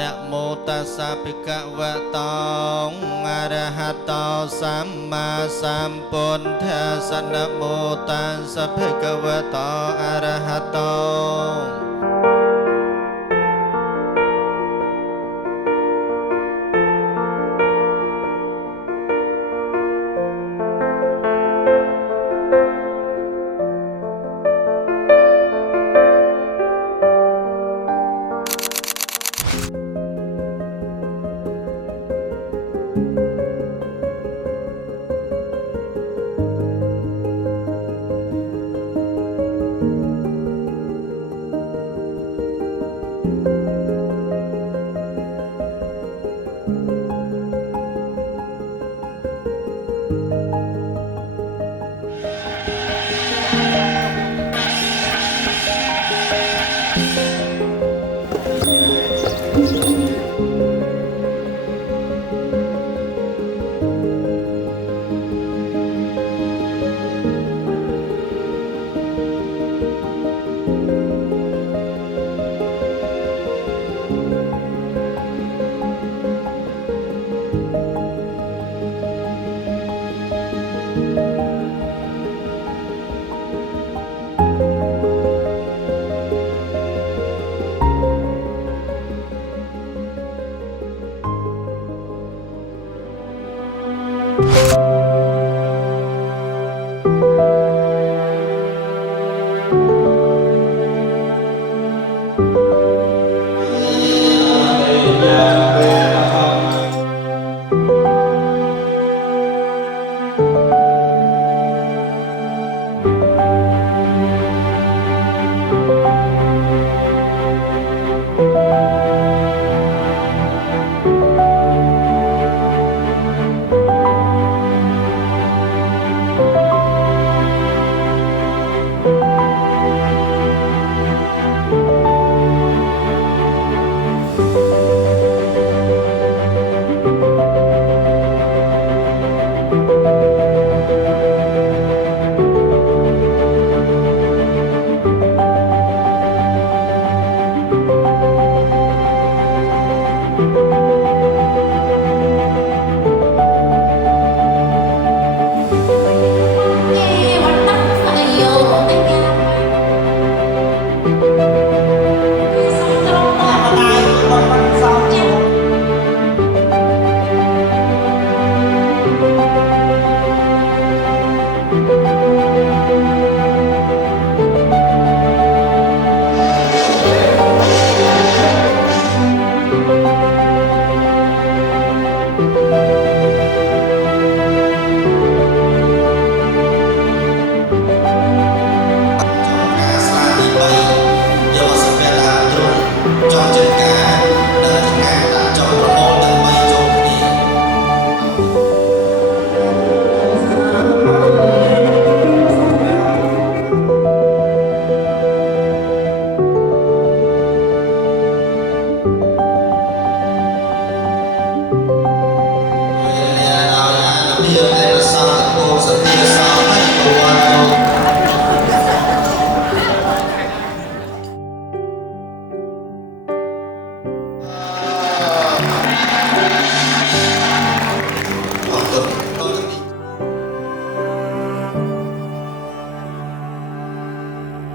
นะโมตัสสะภะคะวะโตอะระหะโตสัมมาสัมพุทธัสสะนะโมตัสสะภะคะวะโตอะระหะโต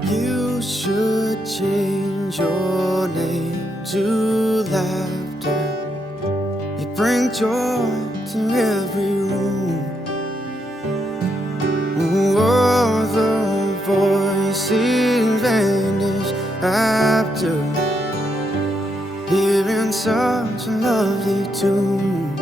You should change your name to laughter. You bring joy to every room. All the voices vanish after hearing such a lovely tune.